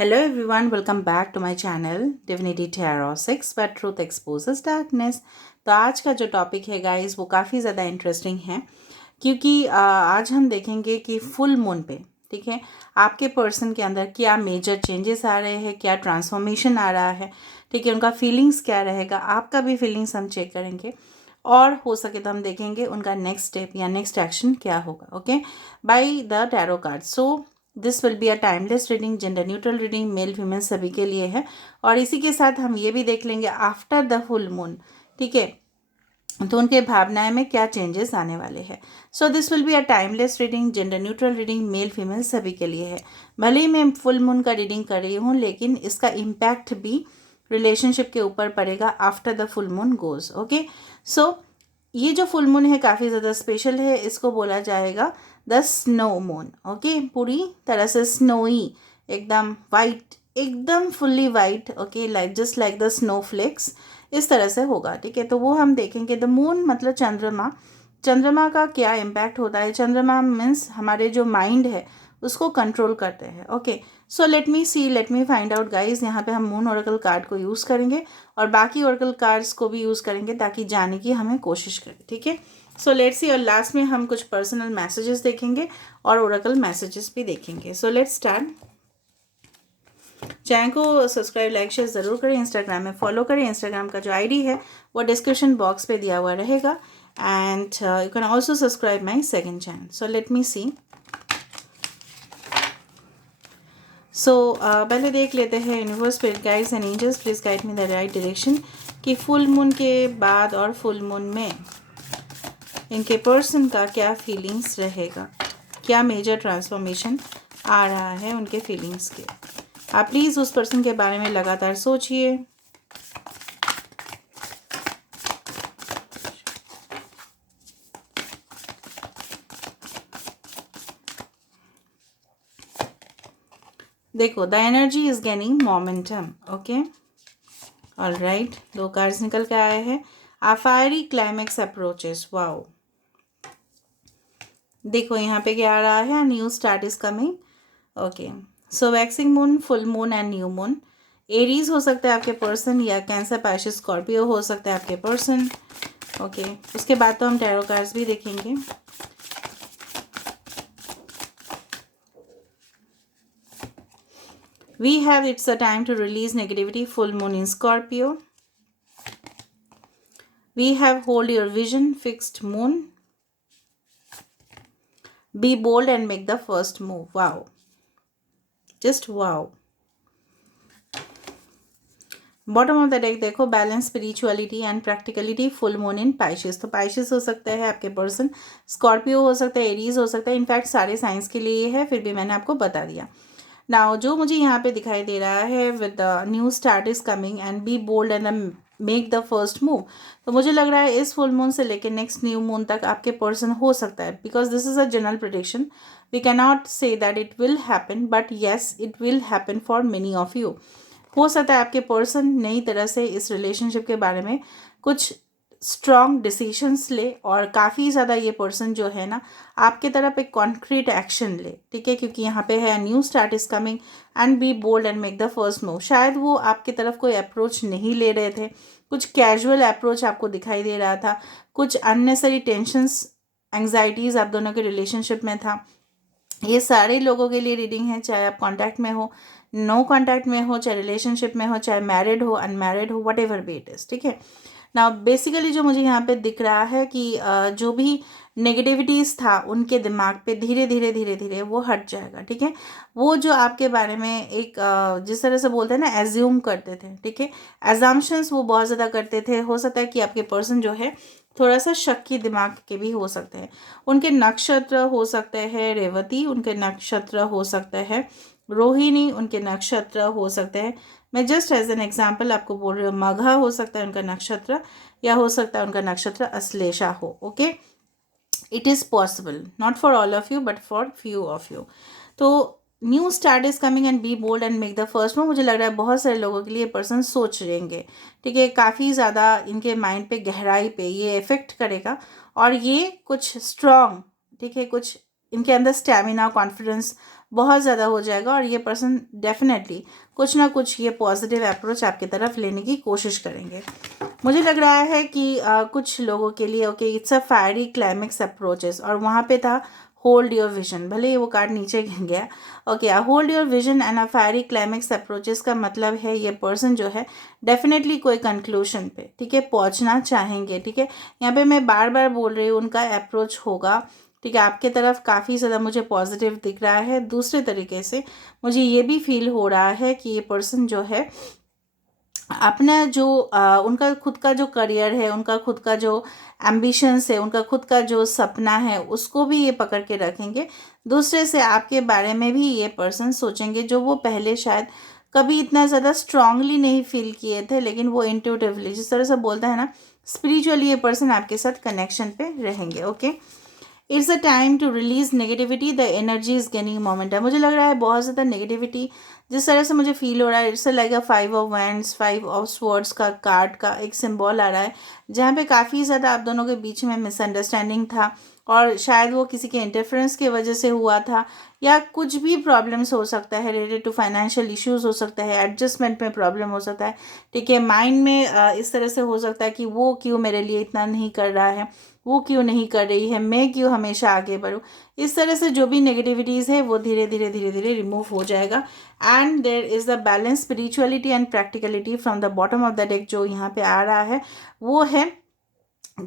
Hello everyone, welcome back to my channel Divinity Tarot 6 but Truth Exposes Darkness। तो आज का जो topic है गाइस वो काफ़ी ज़्यादा इंटरेस्टिंग है क्योंकि आज हम देखेंगे कि फुल मून पे, ठीक है, आपके पर्सन के अंदर क्या मेजर चेंजेस आ रहे हैं, क्या ट्रांसफॉर्मेशन आ रहा है, ठीक है, उनका फीलिंग्स क्या रहेगा, आपका भी फीलिंग्स हम चेक करेंगे और हो सके तो हम देखेंगे उनका नेक्स्ट स्टेप या नेक्स्ट एक्शन क्या होगा। Okay, by the tarot card. So this will be a timeless reading, gender neutral reading, male female सभी के लिए है। और इसी के साथ हम ये भी देख लेंगे आफ्टर द फुल मून, ठीक है, तो उनके भावनाएं में क्या चेंजेस आने वाले हैं। So this will be a timeless reading, gender neutral reading, male female सभी के लिए है। भले ही मैं फुल मून का रीडिंग कर रही हूँ लेकिन इसका इम्पैक्ट भी रिलेशनशिप के ऊपर पड़ेगा after the full moon goes. Okay, so ये जो फुल मून है काफ़ी ज़्यादा स्पेशल है, इसको बोला जाएगा द स्नो मून। ओके, पूरी तरह से स्नोई, एकदम वाइट, एकदम fully white. Okay, like just like the snow flakes, इस तरह से होगा। ठीक है, तो वो हम देखेंगे। द मून मतलब चंद्रमा, चंद्रमा का क्या इम्पैक्ट होता है। चंद्रमा मीन्स हमारे जो माइंड है उसको कंट्रोल करते हैं। Okay, so let me see, let me find out guys. यहाँ पे हम मून ओरेकल कार्ड को यूज़ करेंगे और बाकी ओरेकल कार्ड्स को भी यूज़ करेंगे ताकि जानने की हमें कोशिश करें। ठीक है, सो लेट्स सी। और लास्ट में हम कुछ पर्सनल मैसेजेस देखेंगे और ओरेकल मैसेजेस भी देखेंगे। So let's start. चैनल को सब्सक्राइब, लाइक, शेयर ज़रूर करें। इंस्टाग्राम में फॉलो करें। इंस्टाग्राम का जो आईडी है वो डिस्क्रिप्शन बॉक्स पे दिया हुआ रहेगा। And you can also subscribe my second channel. So let me see. So पहले देख लेते हैं universe, spirit guides and angels please guide me the right direction कि फुल मून के बाद और फुल मून में इनके पर्सन का क्या फीलिंग्स रहेगा, क्या मेजर ट्रांसफॉर्मेशन आ रहा है उनके फीलिंग्स के। आप प्लीज़ उस पर्सन के बारे में लगातार सोचिए। देखो, the energy is gaining momentum. Okay, all right, 2 cards निकल के आए हैं। आ फायरी क्लाइमेक्स अप्रोचेस। वाओ, देखो यहाँ पे क्या आ रहा है, new start is coming. Okay, so waxing moon, full moon and new moon. Aries हो सकता है आपके पर्सन या कैंसर, पाइसेस, स्कॉर्पियो हो सकता है आपके पर्सन। ओके, उसके बाद तो हम टैरो कार्ड्स भी देखेंगे। We have it's a time to release negativity, full moon in Scorpio. We have hold your vision, fixed moon. Be bold and make the first move. Wow. Just wow. Bottom of the deck देखो, balance, spirituality and practicality, full moon in Pisces. तो Pisces हो सकता है आपके person, Scorpio हो सकता है, Aries हो सकता है। इनफैक्ट सारे साइंस के लिए है, फिर भी मैंने आपको बता दिया। नाउ जो मुझे यहाँ पे दिखाई दे रहा है, with the new start is coming and be bold and make the first move. तो मुझे लग रहा है इस फुल मून से लेकर नेक्स्ट न्यू मून तक आपके पर्सन हो सकता है, because this is a general prediction. We can not say that it will happen, but yes it will happen for many of you. हो सकता है आपके पर्सन नई तरह से इस रिलेशनशिप के बारे में कुछ स्ट्रॉन्ग डिसीशंस ले और काफ़ी ज़्यादा ये पर्सन जो है ना आपके तरफ एक कॉन्क्रीट एक्शन ले। ठीक है, क्योंकि यहाँ पे है new start is coming and be bold and make the first move. शायद वो आपकी तरफ कोई अप्रोच नहीं ले रहे थे, कुछ कैजुअल अप्रोच आपको दिखाई दे रहा था, कुछ अननेसरी टेंशंस, एंग्जाइटीज़ आप दोनों के रिलेशनशिप में था। ये सारे लोगों के लिए रीडिंग है, चाहे आप कॉन्टैक्ट में हो, नो कॉन्टैक्ट में हो, चाहे रिलेशनशिप में हो, चाहे मैरिड हो, अनमैरिड हो, what ever be it is. ठीक है, ना बेसिकली जो मुझे यहाँ पे दिख रहा है कि जो भी नेगेटिविटीज़ था उनके दिमाग पे धीरे धीरे धीरे धीरे वो हट जाएगा। ठीक है, वो जो आपके बारे में एक जिस तरह से बोलते हैं ना, एज्यूम करते थे, ठीक है, एजम्पशंस वो बहुत ज़्यादा करते थे। हो सकता है कि आपके पर्सन जो है थोड़ा सा शक्की दिमाग के भी हो सकते हैं। उनके नक्षत्र हो सकते हैं रेवती, उनके नक्षत्र हो सकते हैं रोहिणी, उनके नक्षत्र हो सकते हैं, मैं जस्ट एज एन एग्जाम्पल आपको बोल रही हूँ, मघा हो सकता है उनका नक्षत्र, या हो सकता है उनका नक्षत्र अश्लेषा हो। Okay, it is possible, not for all of you but for few of you. तो new start is coming and be bold and make the first move. मुझे लग रहा है बहुत सारे लोगों के लिए पर्सन सोच रहेंगे। ठीक है, काफ़ी ज़्यादा इनके माइंड पे, गहराई पे ये इफेक्ट करेगा और ये कुछ स्ट्रॉन्ग, ठीक है, कुछ इनके अंदर स्टैमिना, कॉन्फिडेंस बहुत ज़्यादा हो जाएगा और ये पर्सन डेफिनेटली कुछ ना कुछ ये पॉजिटिव अप्रोच आपकी तरफ लेने की कोशिश करेंगे। मुझे लग रहा है कि कुछ लोगों के लिए okay it's a fiery climax approaches, और वहाँ पे था होल्ड योर विजन, भले ही वो कार्ड नीचे गिर गया। Okay, hold your vision and a fiery climax approaches का मतलब है ये पर्सन जो है डेफिनेटली कोई कंक्लूजन पे, ठीक है, पहुंचना चाहेंगे, ठीक है। यहाँ पे मैं बार बार बोल रही हूँ उनका अप्रोच होगा, ठीक है, आपके तरफ काफ़ी ज़्यादा मुझे पॉजिटिव दिख रहा है। दूसरे तरीके से मुझे ये भी फील हो रहा है कि ये पर्सन जो है अपना जो उनका खुद का जो करियर है, उनका खुद का जो एम्बिशंस है, उनका खुद का जो सपना है, उसको भी ये पकड़ के रखेंगे। दूसरे से आपके बारे में भी ये पर्सन सोचेंगे जो वो पहले शायद कभी इतना ज़्यादा स्ट्रांगली नहीं फील किए थे, लेकिन वो इंट्यूटिवली जिस तरह से बोलता है ना, स्पिरिचुअली ये पर्सन आपके साथ कनेक्शन पे रहेंगे। Okay, it's a time to release negativity, the energy is gaining momentum. मुझे लग रहा है बहुत ज़्यादा नेगेटिविटी जिस तरह से मुझे फील हो रहा है, it's like a 5 of wands, 5 of swords का कार्ड का एक सिंबल आ रहा है, जहाँ पे काफ़ी ज़्यादा आप दोनों के बीच में मिसअंडरस्टैंडिंग था और शायद वो किसी के इंटरफेरेंस की वजह से हुआ था, या कुछ भी प्रॉब्लम्स हो सकता है रिलेटेड टू फाइनेंशियल इश्यूज हो सकता है, एडजस्टमेंट में प्रॉब्लम हो सकता है, ठीक है, माइंड में इस तरह से हो सकता है कि वो क्यों मेरे लिए इतना नहीं कर रहा है, वो क्यों नहीं कर रही है, मैं क्यों हमेशा आगे बढ़ूँ। इस तरह से जो भी नेगेटिविटीज़ है वो धीरे धीरे धीरे धीरे रिमूव हो जाएगा। And there is the balance spirituality and practicality from the bottom of the deck जो यहाँ पे आ रहा है वो है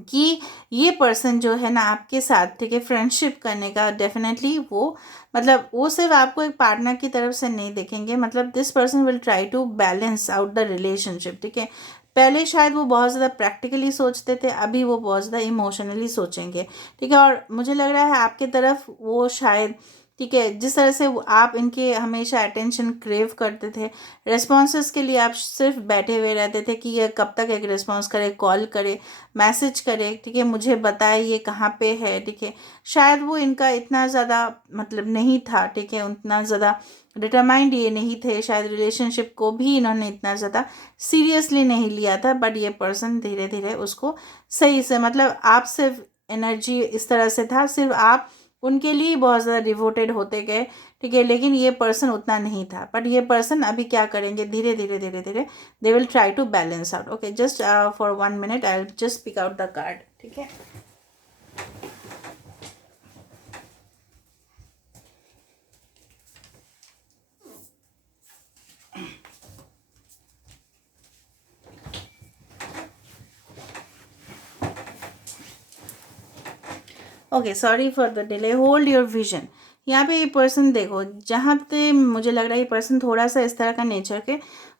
कि ये पर्सन जो है ना आपके साथ, ठीक है, फ्रेंडशिप करने का डेफिनेटली वो मतलब वो सिर्फ आपको एक पार्टनर की तरफ से नहीं देखेंगे, मतलब this person will try to balance out the relationship, ठीक है। पहले शायद वो बहुत ज़्यादा प्रैक्टिकली सोचते थे, अभी वो बहुत ज़्यादा इमोशनली सोचेंगे, ठीक है। और मुझे लग रहा है आपके तरफ वो शायद, ठीक है, जिस तरह से आप इनके हमेशा अटेंशन क्रेव करते थे, रिस्पॉन्सेस के लिए आप सिर्फ बैठे हुए रहते थे कि ये कब तक एक रिस्पॉन्स करे, कॉल करे, मैसेज करे, ठीक है, मुझे बताए ये कहाँ पे है, ठीक है। शायद वो इनका इतना ज़्यादा मतलब नहीं था, ठीक है, उतना ज़्यादा डिटरमाइंड ये नहीं थे, शायद रिलेशनशिप को भी इन्होंने इतना ज़्यादा सीरियसली नहीं लिया था, बट ये पर्सन धीरे धीरे उसको सही से, मतलब आप सिर्फ एनर्जी इस तरह से था, सिर्फ आप उनके लिए बहुत ज़्यादा डिवोटेड होते गए, ठीक है, लेकिन ये पर्सन उतना नहीं था। बट ये पर्सन अभी क्या करेंगे, धीरे धीरे धीरे धीरे they will try to balance out. Okay, just for 1 minute I will just pick out the card, ठीक है। Okay, sorry for the delay. Hold your vision, यहाँ पे ये पर्सन देखो, जहाँ पे मुझे लग रहा है ये पर्सन थोड़ा सा इस तरह का नेचर के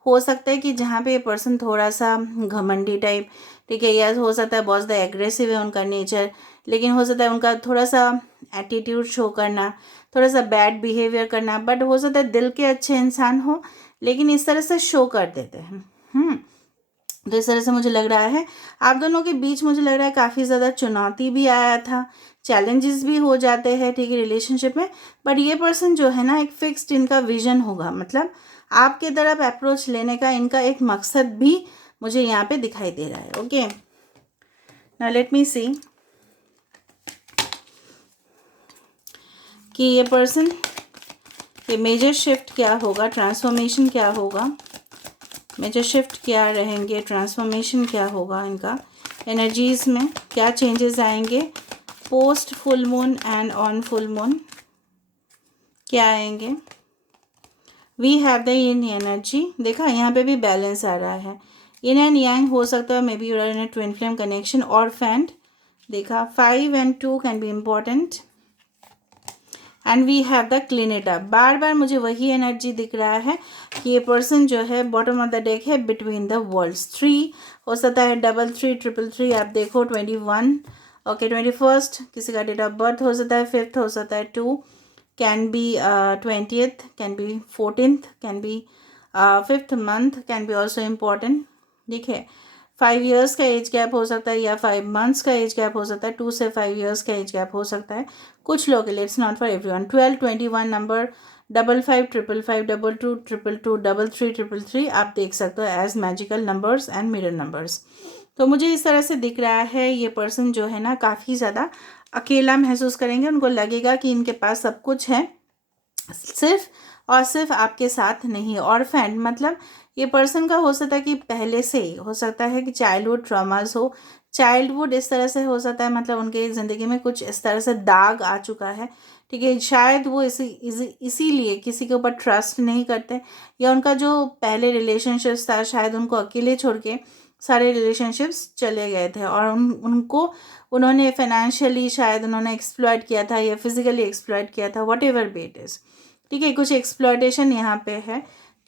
हो सकता है कि जहाँ पे ये पर्सन थोड़ा सा घमंडी टाइप, ठीक है, या हो सकता है बहुत ज़्यादा एग्रेसिव है उनका नेचर, लेकिन हो सकता है उनका थोड़ा सा एटीट्यूड शो करना, थोड़ा सा बैड बिहेवियर करना, बट हो सकता है दिल के अच्छे इंसान हो लेकिन इस तरह से शो कर देते हैं। तो इस तरह से मुझे लग रहा है आप दोनों के बीच, मुझे लग रहा है काफ़ी ज़्यादा चुनौती भी आया था, चैलेंजेस भी हो जाते हैं, ठीक है, रिलेशनशिप में। बट ये पर्सन जो है ना एक फिक्स्ड इनका विजन होगा, मतलब आपके तरफ अप्रोच लेने का इनका एक मकसद भी मुझे यहाँ पे दिखाई दे रहा है। ओके, नाउ लेट मी सी कि ये पर्सन ये मेजर शिफ्ट क्या होगा, ट्रांसफॉर्मेशन क्या होगा, मेजर शिफ्ट क्या रहेंगे, ट्रांसफॉर्मेशन क्या होगा, इनका एनर्जीज़ में क्या चेंजेस आएंगे, post full moon and on full moon क्या आएंगे। We have the in energy, देखा यहाँ पे भी बैलेंस आ रहा है, इन एंड यांग हो सकता है, maybe you are in a twin flame connection और फैंड, देखा 5 and 2 can be important and we have the clean it up. बार बार मुझे वही एनर्जी दिख रहा है कि ये पर्सन जो है बॉटम ऑफ द डेक है बिटवीन द वर्ल्ड्स। 3 हो सकता है, 333 333 आप देखो, 21 ओके, 21 किसी का डेट ऑफ बर्थ हो सकता है, 5th हो सकता है, 2 can B 20th, can be 14th, can be 5th month, can be also important, ठीक है। 5 years का एज गैप हो सकता है या 5 months का एज गैप हो सकता है, 2 से 5 years का एज गैप हो सकता है कुछ लोगों के लिए, it's not for everyone. 12 21 number, 55 555 22 222 33 333 आप देख सकते हो as magical numbers and mirror numbers. तो मुझे इस तरह से दिख रहा है ये पर्सन जो है ना काफ़ी ज़्यादा अकेला महसूस करेंगे, उनको लगेगा कि इनके पास सब कुछ है सिर्फ और सिर्फ आपके साथ नहीं। ऑर्फेंड मतलब ये पर्सन का हो सकता है कि पहले से ही हो सकता है कि चाइल्डहुड ट्रॉमास हो, चाइल्डहुड इस तरह से हो सकता है, मतलब उनके ज़िंदगी में कुछ इस तरह से दाग आ चुका है, ठीक है। शायद वो इसीलिए किसी के ऊपर ट्रस्ट नहीं करते, या उनका जो पहले रिलेशनशिप्स था शायद उनको अकेले छोड़ के सारे रिलेशनशिप्स चले गए थे, और उनको उन्होंने फाइनेंशियली शायद उन्होंने एक्सप्लॉइट किया था या फिजिकली एक्सप्लॉइट किया था, what ever be it is, ठीक है। कुछ एक्सप्लॉयटेशन यहाँ पे है,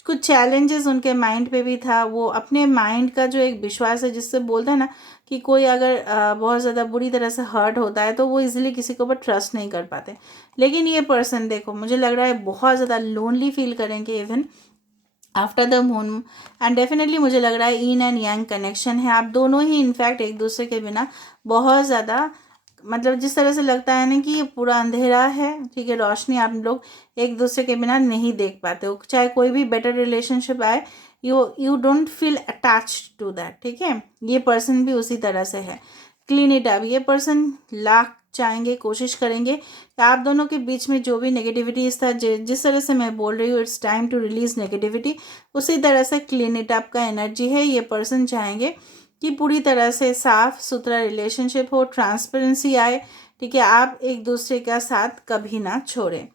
कुछ चैलेंजेस उनके माइंड पे भी था। वो अपने माइंड का जो एक विश्वास है, जिससे बोलते हैं ना कि कोई अगर बहुत ज़्यादा बुरी तरह से हर्ट होता है तो वो इजीली किसी के ऊपर ट्रस्ट नहीं कर पाते। लेकिन ये पर्सन देखो मुझे लग रहा है बहुत ज़्यादा लोनली फील करेंगे even after the moon, and definitely मुझे लग रहा है इन एंड यांग कनेक्शन है। आप दोनों ही इनफैक्ट एक दूसरे के बिना बहुत ज़्यादा, मतलब जिस तरह से लगता है ना कि ये पूरा अंधेरा है, ठीक है, रोशनी आप लोग एक दूसरे के बिना नहीं देख पाते हो। चाहे कोई भी बेटर रिलेशनशिप आए, you don't feel attached to that, ठीक है। ये पर्सन भी उसी तरह से है। क्लीन इट अप, ये पर्सन लाख चाहेंगे, कोशिश करेंगे कि आप दोनों के बीच में जो भी नेगेटिविटी था, जिस तरह से मैं बोल रही हूँ it's time to release negativity, उसी तरह से क्लीन इट अप का एनर्जी है। ये पर्सन चाहेंगे कि पूरी तरह से साफ सुथरा रिलेशनशिप हो, ट्रांसपेरेंसी आए, ठीक है। आप एक दूसरे का साथ कभी ना छोड़ें।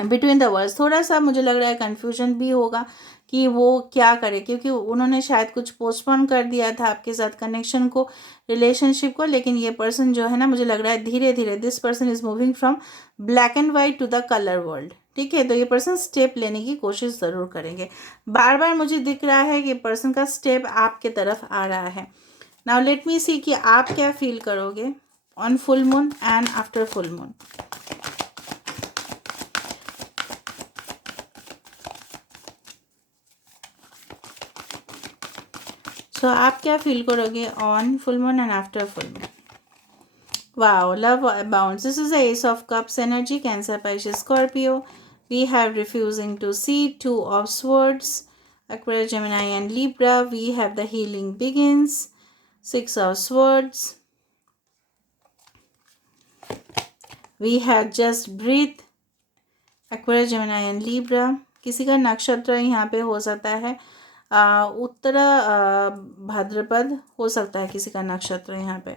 बिटवीन द वर्ड्स थोड़ा सा मुझे लग रहा है कन्फ्यूजन भी होगा कि वो क्या करे, क्योंकि उन्होंने शायद कुछ पोस्टपोन कर दिया था आपके साथ कनेक्शन को, रिलेशनशिप को। लेकिन ये पर्सन जो है ना, मुझे लग रहा है धीरे धीरे this person is moving from black and white to the colour world, ठीक है। तो ये पर्सन स्टेप लेने की कोशिश ज़रूर करेंगे। बार बार मुझे दिख रहा है कि पर्सन का स्टेप आपके तरफ आ रहा है। नाउ लेट मी सी कि आप क्या फील करोगे on full moon and after full moon. So आप क्या फील करोगे on full moon and after full moon. Wow, love abounds. This is the Ace of Cups energy, Cancer, Pisces, Scorpio. We have refusing to see, Two of Swords, Aquarius, Gemini, and Libra. We have the healing begins, Six of Swords. We have just breathe, Aquarius, Gemini, and Libra. किसी का नक्षत्र यहाँ पे हो सकता है उत्तरा भाद्रपद हो सकता है किसी का नक्षत्र यहाँ पे।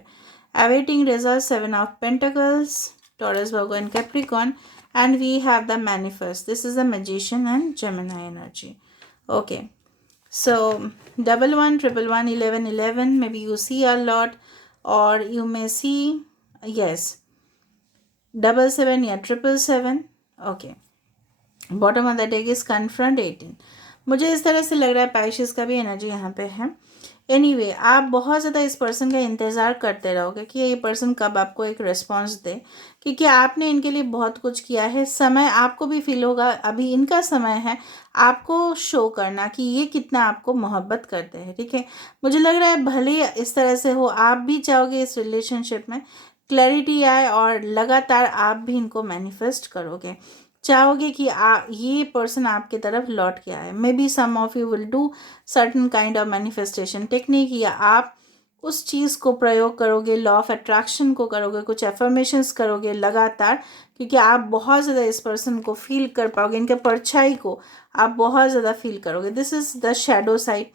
Awaiting results, Seven of Pentacles, Taurus, Virgo, and Capricorn. And we have the Manifest. This is the Magician and Gemini energy. Okay. So, 11, 111, 11, 11. Maybe you see a lot, or you may see, yes, 77 या 777. Okay. Bottom of the deck is confront 18। मुझे इस तरह से लग रहा है Pisces का भी एनर्जी यहाँ पे है। एनीवे आप बहुत ज़्यादा इस पर्सन का इंतज़ार करते रहोगे कि ये पर्सन कब आपको एक रिस्पॉन्स दे, क्योंकि आपने इनके लिए बहुत कुछ किया है। समय आपको भी फील होगा अभी इनका समय है आपको शो करना कि ये कितना आपको मोहब्बत करते हैं, ठीक है। मुझे लग रहा है भले इस तरह से हो, आप भी चाहोगे इस रिलेशनशिप में क्लैरिटी आए, और लगातार आप भी इनको मैनिफेस्ट करोगे, चाहोगे कि ये पर्सन आपके तरफ लौट के आए। Maybe some of you will do certain kind of manifestation technique, या आप उस चीज़ को प्रयोग करोगे, लॉ ऑफ अट्रैक्शन को करोगे, कुछ एफर्मेशंस करोगे लगातार, क्योंकि आप बहुत ज़्यादा इस पर्सन को फील कर पाओगे, इनके परछाई को आप बहुत ज़्यादा फील करोगे। This is the shadow side.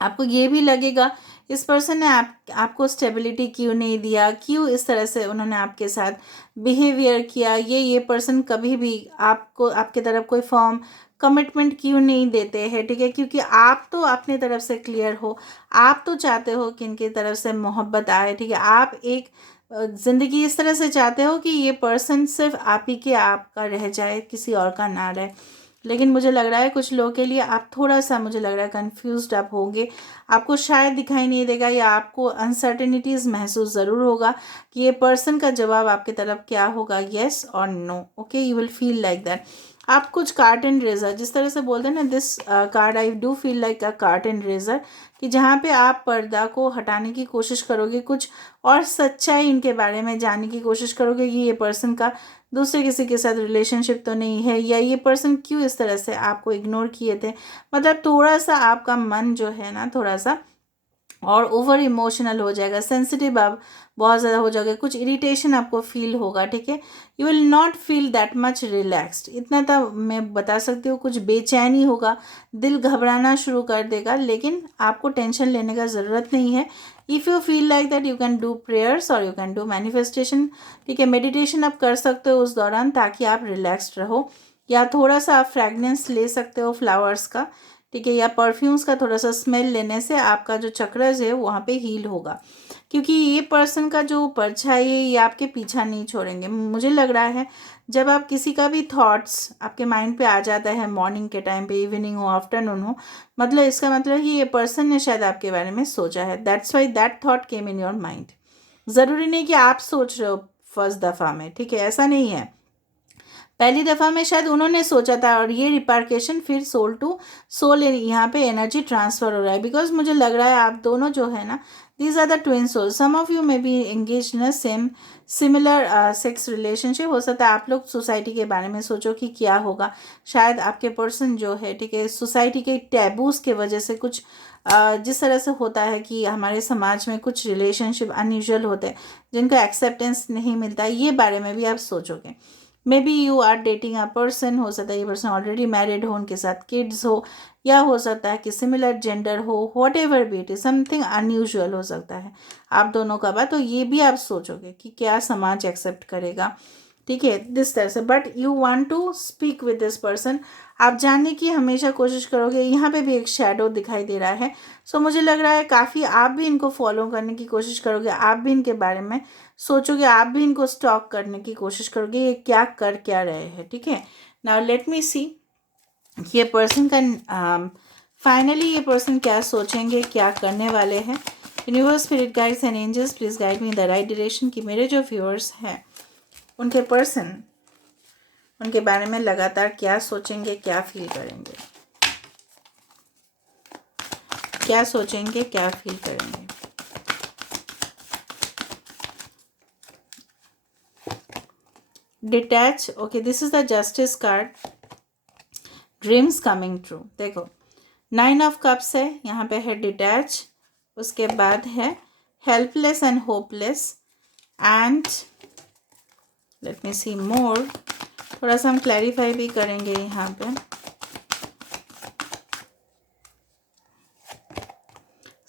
आपको ये भी लगेगा इस पर्सन ने आपको स्टेबिलिटी क्यों नहीं दिया, क्यों इस तरह से उन्होंने आपके साथ बिहेवियर किया, ये पर्सन कभी भी आपको आपके तरफ कोई फॉर्म कमिटमेंट क्यों नहीं देते हैं, ठीक है। क्योंकि आप तो अपनी तरफ से क्लियर हो, आप तो चाहते हो कि इनकी तरफ से मोहब्बत आए, ठीक है। आप एक ज़िंदगी इस तरह से चाहते हो कि ये पर्सन सिर्फ आप ही के आपका रह जाए, किसी और का ना रहे। लेकिन मुझे लग रहा है कुछ लोगों के लिए आप थोड़ा सा, मुझे लग रहा है कन्फ्यूज्ड आप होंगे, आपको शायद दिखाई नहीं देगा, या आपको अनसर्टेनिटीज़ महसूस ज़रूर होगा कि ये पर्सन का जवाब आपकी तरफ क्या होगा, येस और no. Okay, you will feel like that. आप कुछ कार्ट एंड रेजर, जिस तरह से बोलते हैं ना, this card I do feel like a cart and razor, कि जहाँ पे आप पर्दा को हटाने की कोशिश करोगे, कुछ और सच्चाई इनके बारे में जानने की कोशिश करोगे कि ये पर्सन का दूसरे किसी के साथ रिलेशनशिप तो नहीं है, या ये पर्सन क्यों इस तरह से आपको इग्नोर किए थे। मतलब थोड़ा सा आपका मन जो है ना, थोड़ा सा और ओवर इमोशनल हो जाएगा, सेंसिटिव आप बहुत ज़्यादा हो जाओगे, कुछ इरिटेशन आपको फील होगा, ठीक है। You will not feel that much relaxed, इतना तो मैं बता सकती हूँ। कुछ बेचैनी होगा, दिल घबराना शुरू कर देगा, लेकिन आपको टेंशन लेने का ज़रूरत नहीं है। If you feel like that you can do prayers और यू कैन डू मैनिफेस्टेशन, ठीक है। मेडिटेशन आप कर सकते हो उस दौरान, ताकि आप रिलैक्स्ड रहो। या थोड़ा सा आप फ्रेगनेंस ले सकते हो फ्लावर्स का, ठीक है, या परफ्यूम्स का थोड़ा सा स्मेल लेने से आपका जो चक्रज है वहाँ पे हील होगा। क्योंकि ये पर्सन का जो परछाई है ये आपके पीछा नहीं छोड़ेंगे। मुझे लग रहा है जब आप किसी का भी थॉट्स आपके माइंड पे आ जाता है मॉर्निंग के टाइम पे, इवनिंग हो, आफ्टरनून हो, मतलब इसका मतलब है कि ये पर्सन ने शायद आपके बारे में सोचा है, that's why that thought came in your mind. ज़रूरी नहीं कि आप सोच रहे हो फर्स्ट दफ़ा में, ठीक है, ऐसा नहीं है। पहली दफ़ा में शायद उन्होंने सोचा था, और ये रिपार्केशन फिर सोल टू सोल यहाँ पे एनर्जी ट्रांसफ़र हो रहा है। बिकॉज मुझे लग रहा है आप दोनों जो है ना, these are the twin soul. Some of you may be engage in same similar sex relationship. हो सकता है आप लोग सोसाइटी के बारे में सोचो कि क्या होगा। शायद आपके पर्सन जो है, ठीक है, सोसाइटी के टैबूज़ के वजह से कुछ जिस तरह से होता है कि हमारे समाज में कुछ रिलेशनशिप अनयूजुअल होते हैं जिनको एक्सेप्टेंस नहीं मिलता, ये बारे में भी आप सोचोगे। Maybe you are dating a person, हो सकता है ये पर्सन ऑलरेडी मैरिड हो, उनके साथ किड्स हो, या हो सकता है कि सिमिलर जेंडर हो, what ever be it is, something unusual हो सकता है आप दोनों का बात। तो ये भी आप सोचोगे कि क्या समाज एक्सेप्ट करेगा, ठीक है, दिस तरह से। But you want to speak with this person, आप जानने की हमेशा कोशिश करोगे। यहाँ पे भी एक शैडो दिखाई दे रहा है। सो मुझे लग रहा है काफ़ी आप भी इनको फॉलो करने की कोशिश करोगे, आप भी इनके बारे में सोचोगे, आप भी इनको स्टॉक करने की कोशिश करोगे, ये क्या कर क्या रहे हैं, ठीक है। नाउ लेट मी सी ये पर्सन का फाइनली ये पर्सन क्या सोचेंगे, क्या करने वाले हैं। Universe, spirit guides and angels, please guide me in the right direction कि मेरे जो व्यूअर्स हैं उनके पर्सन उनके बारे में लगातार क्या सोचेंगे, क्या फील करेंगे, क्या सोचेंगे, क्या फील करेंगे। Detach, okay, this is the justice card. Dreams coming true, देखो 9 ऑफ कप्स है, यहाँ पे है डिटैच, उसके बाद है helpless and hopeless, and let me see more, थोड़ा सा हम क्लैरिफाई भी करेंगे यहाँ पे।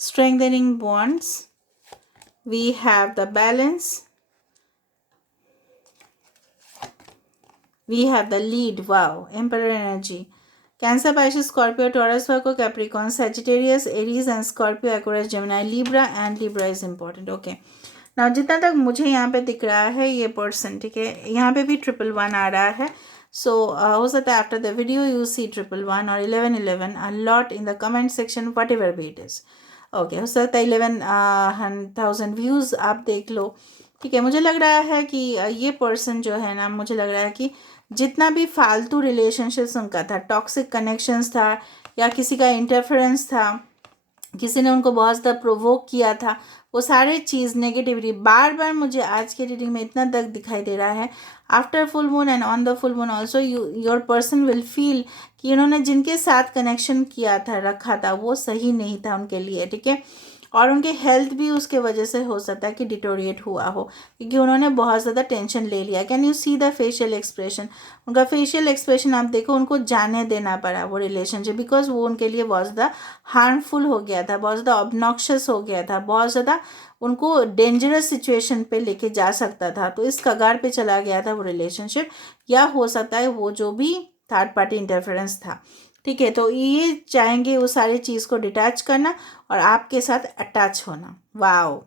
strengthening bonds, we have the balance, we have the lead, wow, emperor energy, Cancer, Pisces, Scorpio, Taurus, Virgo, Capricorn, Sagittarius, Aries and Scorpio, Aquarius, Gemini, Libra, and Libra is important, okay। now जितना तक मुझे यहाँ पे दिख रहा है ये person, ठीक है, यहाँ पे भी 111 आ रहा है। सो हो सकता है after the video you see 111 और 1111 a lot in the comment section, whatever be it is, okay. हो सकता है 11,000 व्यूज़ आप देख लो, ठीक है। मुझे लग रहा है कि ये पर्सन जो है ना, मुझे लग रहा है कि जितना भी फालतू रिलेशनशिप्स उनका था, टॉक्सिक कनेक्शंस था, या किसी का इंटरफेरेंस था, किसी ने उनको बहुत ज़्यादा प्रोवोक किया था, वो सारे चीज़ नेगेटिविटी बार बार मुझे आज के रीडिंग में इतना तक दिखाई दे रहा है। After full moon and on the full moon also your person will feel कि इन्होंने जिनके साथ कनेक्शन किया था, रखा था, वो सही नहीं था उनके लिए, ठीक है। और उनके हेल्थ भी उसके वजह से हो सकता है कि डिटोरिएट हुआ हो, क्योंकि उन्होंने बहुत ज़्यादा टेंशन ले लिया। Can you see the facial expression, उनका फेशियल एक्सप्रेशन आप देखो, उनको जाने देना पड़ा वो रिलेशनशिप, बिकॉज वो उनके लिए बहुत ज़्यादा हार्मफुल हो गया था, बहुत ज़्यादा ऑब्नॉक्शियस हो गया था, बहुत ज़्यादा उनको डेंजरस सिचुएशन पे लेके जा सकता था। तो इस कगार पे चला गया था वो रिलेशनशिप, या हो सकता है वो जो भी थर्ड पार्टी इंटरफेरेंस था, ठीक है। तो ये चाहेंगे वो सारी चीज़ को डिटैच करना और आपके साथ अटैच होना। Wow,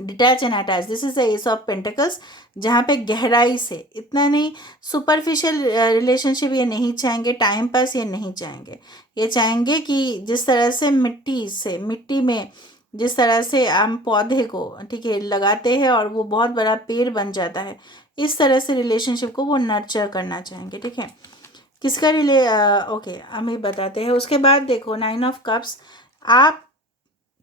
detach and attach, this is the S of pentacles, जहाँ पे गहराई से, इतना नहीं सुपरफिशियल रिलेशनशिप ये नहीं चाहेंगे, टाइम पास ये नहीं चाहेंगे। ये चाहेंगे कि जिस तरह से मिट्टी में जिस तरह से हम पौधे को, ठीक है, लगाते हैं और वो बहुत बड़ा पेड़ बन जाता है, इस तरह से रिलेशनशिप को वो नर्चर करना चाहेंगे, ठीक है। किसका ओके, हम ही बताते हैं। उसके बाद देखो 9 ऑफ कप्स, आप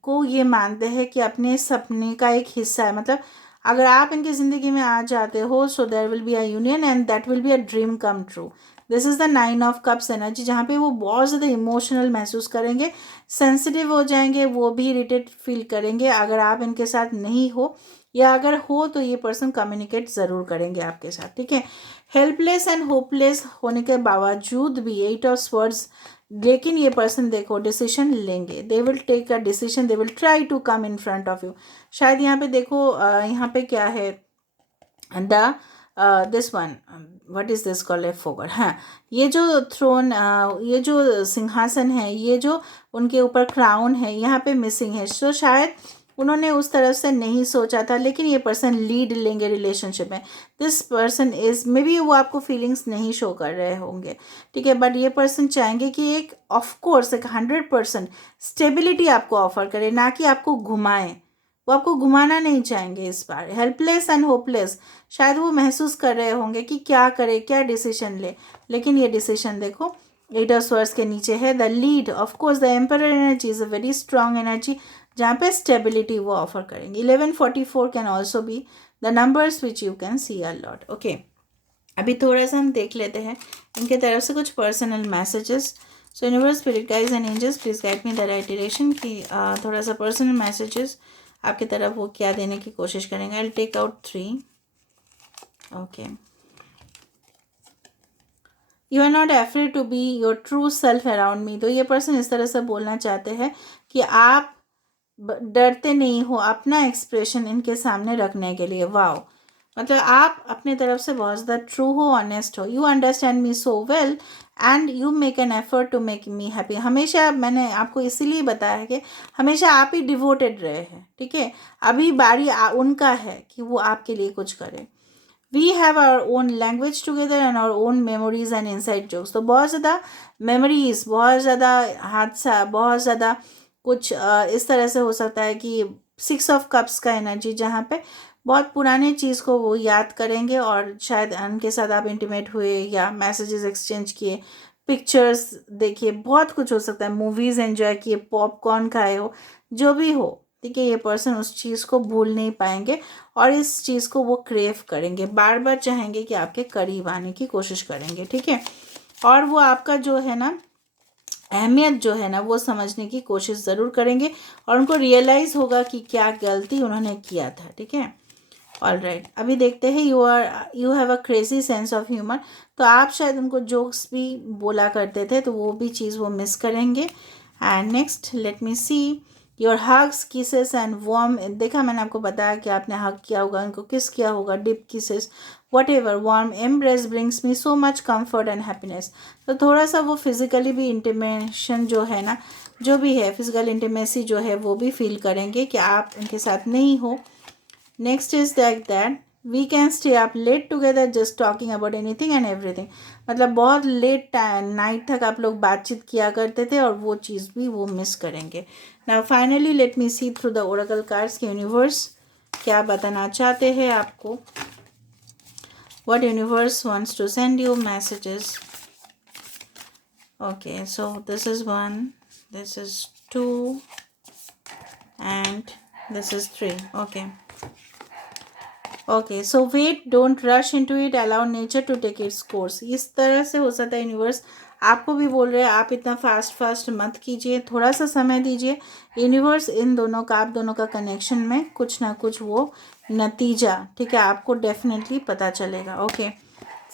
को ये मानते हैं कि अपने सपने का एक हिस्सा है, मतलब अगर आप इनकी ज़िंदगी में आ जाते हो, so there will be a union and that will be a dream come true. This is the 9 of cups energy, जहाँ पे वो बहुत ज़्यादा इमोशनल महसूस करेंगे, सेंसिटिव हो जाएंगे, वो भी इरिटेट फील करेंगे अगर आप इनके साथ नहीं हो, या अगर हो तो ये पर्सन कम्युनिकेट ज़रूर करेंगे आपके साथ, ठीक है। हेल्पलेस एंड होपलेस होने के बावजूद भी 8 ऑफ स्वर्ड्स, लेकिन ये पर्सन देखो डिसीजन लेंगे, they will take a decision, they will try to come in front of you. शायद यहाँ पे देखो यहाँ पे क्या है, the this one, what is this called, fogger, हाँ, ये जो थ्रोन, ये जो सिंहासन है, ये जो उनके ऊपर क्राउन है, यहाँ पे मिसिंग है। सो शायद उन्होंने उस तरफ से नहीं सोचा था, लेकिन ये पर्सन लीड लेंगे रिलेशनशिप में। This person is may be, वो आपको फीलिंग्स नहीं शो कर रहे होंगे, ठीक है, बट ये पर्सन चाहेंगे कि एक ऑफकोर्स एक 100% स्टेबिलिटी आपको ऑफर करे, ना कि आपको घुमाए। वो आपको घुमाना नहीं चाहेंगे इस बार। हेल्पलेस एंड होपलेस, शायद वो महसूस कर रहे होंगे कि क्या करे, क्या डिसीजन ले, लेकिन ये डिसीजन देखो 8 ऑफ स्वर्ड्स के नीचे है, the lead. Of course the emperor energy is a very strong energy, जहाँ पे स्टेबिलिटी वो ऑफर करेंगे। 1144 can also be the numbers which you can see a lot. Okay, अभी थोड़ा सा हम देख लेते हैं इनके तरफ से कुछ personal messages. So universe, spirit guides and angels, please guide me the right direction, कि थोड़ा सा पर्सनल मैसेजेस आपकी तरफ वो क्या देने की कोशिश करेंगे। I will take out 3। Okay, you are not afraid to be your true self around me. तो ये पर्सन इस तरह से बोलना चाहते हैं कि आप डरते नहीं हो अपना एक्सप्रेशन इनके सामने रखने के लिए। वाओ, मतलब आप अपने तरफ से बहुत ज़्यादा ट्रू हो, ऑनेस्ट हो। You understand me so well and you make an effort to make me happy. हमेशा मैंने आपको इसीलिए बताया है कि हमेशा आप ही डिवोटेड रहे हैं, ठीक है। अभी बारी उनका है कि वो आपके लिए कुछ करे। We have our own language together and our own memories and inside jokes. तो बहुत ज़्यादा मेमोरीज, बहुत ज़्यादा हादसा, बहुत ज़्यादा कुछ इस तरह से हो सकता है कि 6 ऑफ कप्स का एनर्जी, जहाँ पे बहुत पुराने चीज़ को वो याद करेंगे, और शायद उनके साथ आप इंटीमेट हुए या मैसेजेस एक्सचेंज किए, पिक्चर्स देखिए, बहुत कुछ हो सकता है, मूवीज़ एंजॉय किए, पॉपकॉर्न खाए हो, जो भी हो, ठीक है। ये पर्सन उस चीज़ को भूल नहीं पाएंगे और इस चीज़ को वो क्रेव करेंगे, बार बार चाहेंगे कि आपके करीब आने की कोशिश करेंगे, ठीक है। और वो आपका जो है ना अहमियत जो है ना वो समझने की कोशिश ज़रूर करेंगे, और उनको रियलाइज़ होगा कि क्या गलती उन्होंने किया था, ठीक है। ऑल राइट, अभी देखते हैं, you have a crazy sense of humour. तो आप शायद उनको जोक्स भी बोला करते थे, तो वो भी चीज़ वो मिस करेंगे। And next let me see your hugs, kisses and warm. देखा, मैंने आपको बताया कि आपने हग किया होगा, उनको किस किया होगा, deep kisses, whatever, warm embrace brings me so much comfort and happiness. तो थोड़ा सा वो फिजिकली भी इंटीमेशन जो है ना, जो भी है फिजिकल इंटीमेसी जो है वो भी फील करेंगे कि आप उनके साथ नहीं हो। Next is that we can stay up late together just talking about anything and everything. मतलब बहुत लेट नाइट तक आप लोग बातचीत किया करते थे, और वो चीज़ भी वो मिस करेंगे। Now finally let me see through the oracle cards के यूनिवर्स क्या बताना चाहते हैं आपको। What universe wants to send you messages. Okay, so this is 1, this is 2 and this is 3। Okay, so wait, don't rush into it, allow nature to take its course. इस तरह से हो सकता है यूनिवर्स आपको भी बोल रहे हैं, आप इतना फास्ट मत कीजिए, थोड़ा सा समय दीजिए। यूनिवर्स इन दोनों का, आप दोनों का कनेक्शन में कुछ ना कुछ वो नतीजा, ठीक है, आपको डेफिनेटली पता चलेगा। ओके,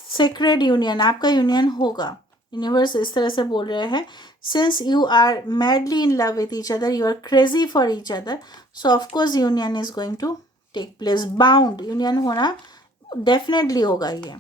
सेक्रेड यूनियन, आपका यूनियन होगा। यूनिवर्स इस तरह से बोल रहे हैं, since you are madly in love with each other, you are crazy for each other, so of course union is going to take place. Bound union होना डेफिनेटली होगा ये।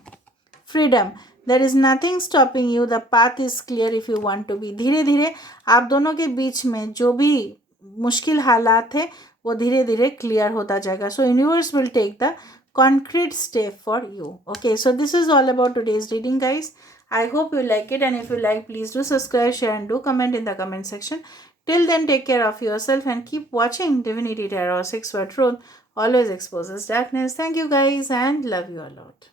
Freedom, there is nothing stopping you, the path is clear if you want to be. धीरे धीरे आप दोनों के बीच में जो भी मुश्किल हालात है वो धीरे धीरे क्लियर होता जाएगा। So universe will take the concrete step for you. Okay, so this is all about today's reading, guys. I hope you like it, and if you like, please do subscribe, share and do comment in the comment section. Till then, take care of yourself and keep watching Divinity Tarot 6 for Truth always exposes darkness. Thank you, guys, and love you a lot.